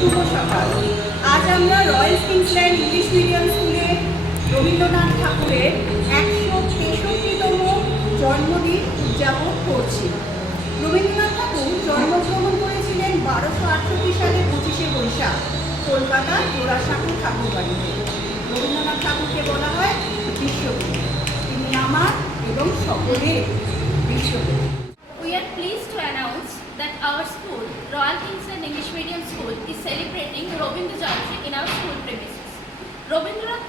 শুভ সকাল। আজ আমরা রয়্যাল কিংসল্যান্ড ইংলিশ মিডিয়াম স্কুলে রবীন্দ্রনাথ ঠাকুরের 163তম জন্মদিন উদযাপন করছি। রবীন্দ্রনাথ ঠাকুর জন্মগ্রহণ করেছিলেন 1268 সালে 25শে বৈশাখ কলকাতার জোড়াসাঁকো ঠাকুরবাড়িতে। রবীন্দ্রনাথ ঠাকুরকে বলা হয় বিশ্বকবি। তিনি আমার এবং সকলের বিশ্বকবি। We are pleased to announce that our school, Royal Kingsland English Medium School, is celebrating Robindra Jayanti in our school premises. Rabindranath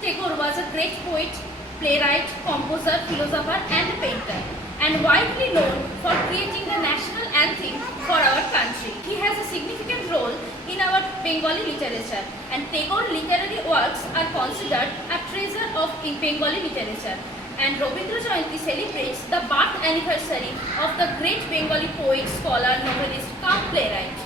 Tagore was a great poet, playwright, composer, philosopher and painter, and widely known for creating the national anthem for our country. He has a significant role in our Bengali literature, and Tagore literary works are considered a treasure of Bengali literature. And Robindra Jayanti celebrates the birth anniversary of the great Bengali poet, scholar, novelist, cum playwright.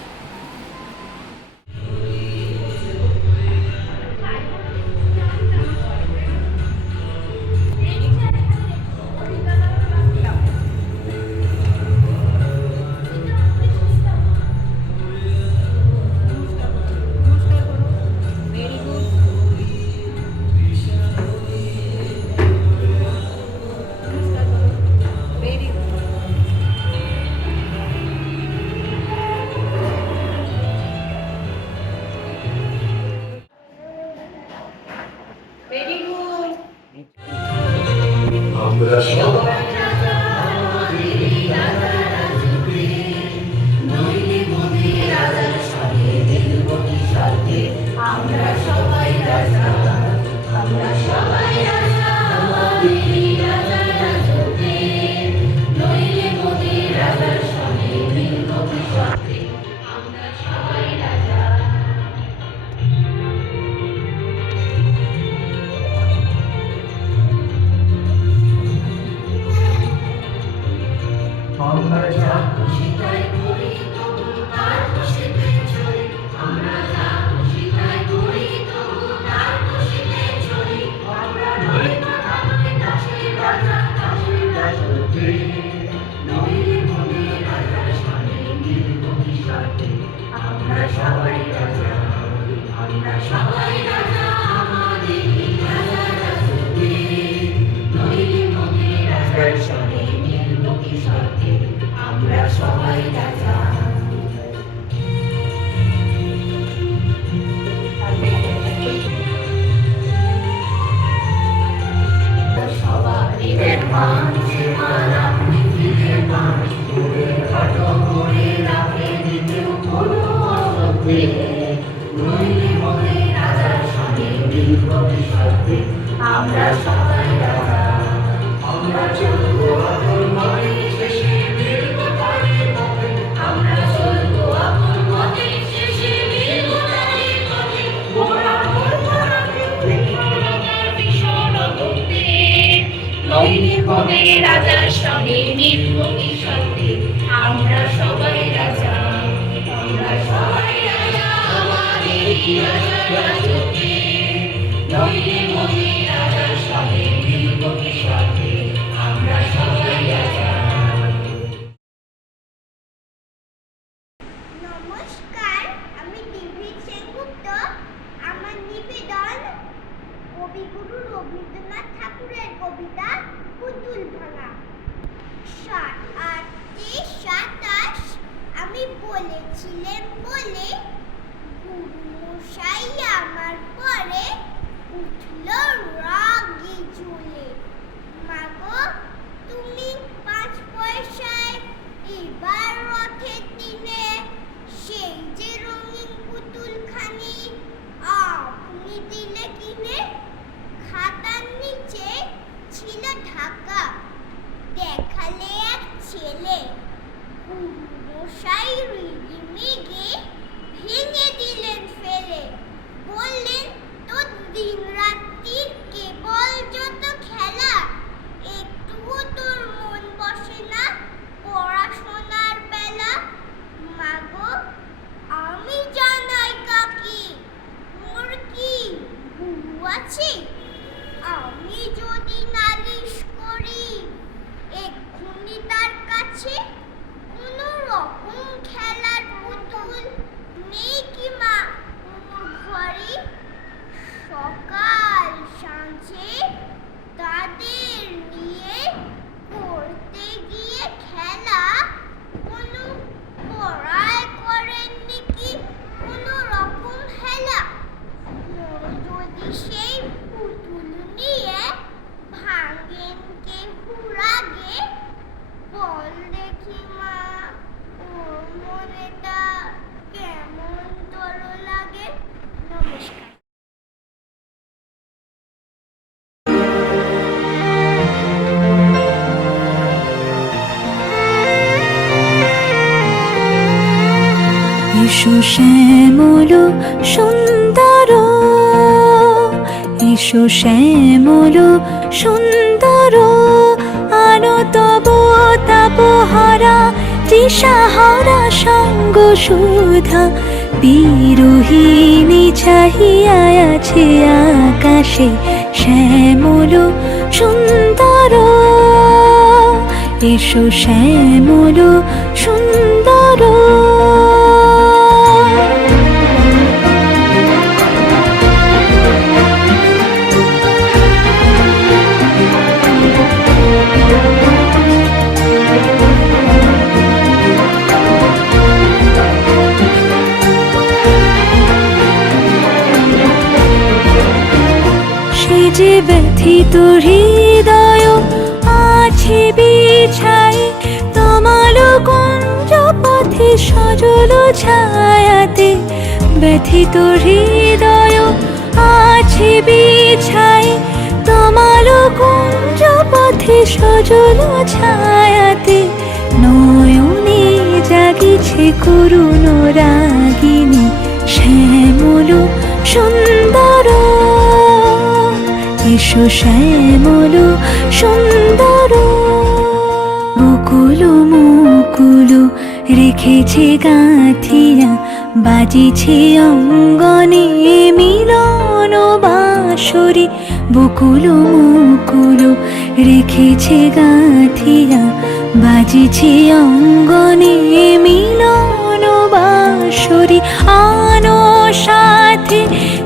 আমরা সবাই রাজার সঙ্গে মিলব কি সত্যি আমরা সবাই রাজা আমাদেরই রাজা রাজত্বে নইলে মোদের রাজার সঙ্গে মিলব কি সত্যি আমরা সবাই রাজা। নমস্কার, আমি ডিভিড সেনগুপ্ত। আমার নিবেদন কবিগুরু রবীন্দ্রনাথ ঠাকুরের কবিতা পুতুল ভাঙা। 7-8-27 আমি বলেছিলেন বলে গুরুমশাই আমার পরে উঠল রাগে জ্বলে। মাগো তুমি 5 পয়সায় এবার রথের দিনে সেই যে রঙিন পুতুলখানি আপনি দিলে কিনে। খাতার নিচে ছিল ঢাকা, দেখালে এক ছেলে। গুরুমশাই রিগিমিগি ভেঙে দিলেন ফেলে। বললেন তোর দিন রাত্রির কেবল যত খেলা, একটুও তোর মন বসে না পড়াশোনার বেলা। এসো শ্যামল সুন্দর, এসো শ্যামল সুন্দর, আনো তব তাপহারা তৃষাহারা সঙ্গ সুধা। বিরোহিণী চাহিয়া আছে আকাশে শ্যামল সুন্দর, এসো শ্যামল সুন্দর। সে যে ব্যথিত হৃদয় আছে বিছাই, তমাল কুঞ্জ পথে সজল ছায়াতে। ব্যথিত হৃদয় আছে বিছাই, তমাল কুঞ্জ পথে সজল ছায়াতে। নয়নে জাগিছে করুণ রাগিনী শ্যামল সুন্দর, এসো শ্যামল সুন্দর। মুকুল মুকুল রেখেছে গাঁথিয়া, বাজিছে অঙ্গনে মিলন বাঁশরি। বকুল মুকুল রেখেছে গাঁথিয়া, বাজিছে অঙ্গনে মিলন বাঁশরি। আনো সাথে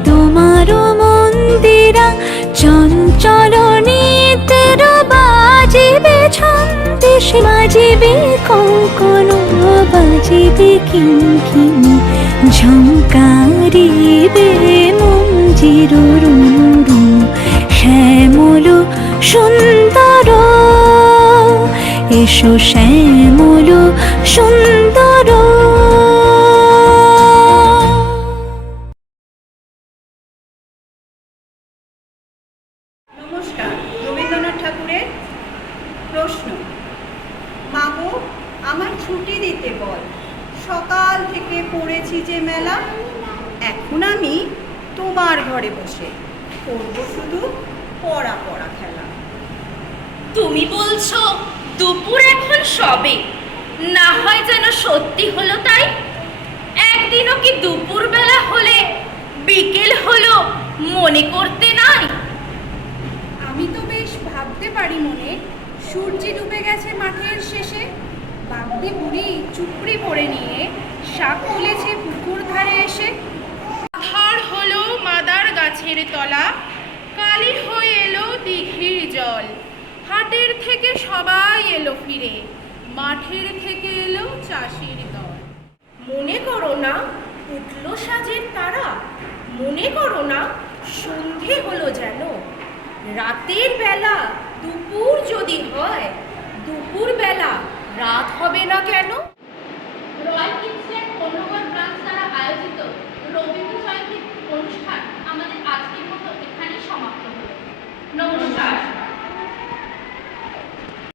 তোমার মন্দিরা, চঞ্চল নিতের বাজিবে ছন্দেশে। বাজিবে কঙ্কণ, বাজিবে কিঙ্কিণী, ঝঙ্কারিবে মঞ্জির রুনু। শ্যামল সুন্দর, এসো শ্যামল সুন্দর। নমস্কার। রবীন্দ্রনাথ ঠাকুরের প্রশ্ন। মাগো আমার ছুটি দিতে বল, সকাল থেকে পড়েছি যে মেলা। এখন আমি তোমার ঘরে বসে করব শুধু পড়া পড়া খেলা। তুমি বলছো দুপুর এখন সবে, না হয় যেন সত্যি হলো তাই। একদিনও কি দুপুর বেলা হলে বিকেল হলো মনে করতে নাই? আমি তো বেশ ভাবতে পারি মনে, সূর্যি ডুবে গেছে মাঠের শেষে। বাগদি বুড়ি চুপড়ি পরে নিয়ে শাক তুলেছে পুকুর ধারে এসে। আধার হলো মাদার গাছের তলা, কালি হয়ে এলো দিঘির জল। হাটের থেকে সবাই এলো ফিরে, মাঠের থেকে এলো চাষির দল। মনে করো না উঠল সাজের তারা, মনে করো না সন্ধে হলো যেন। রাতের বেলা দুপুর যদি হয়, দুপুর বেলা রাত হবে না কেন? রয়্যাল কিংসল্যান্ড পণ্যগড় ব্রাঞ্চ দ্বারা আয়োজিত রবীন্দ্র জয়ন্তী অনুষ্ঠান আমাদের আজকের মতো এখানেই সমাপ্ত হলো। নমস্কার।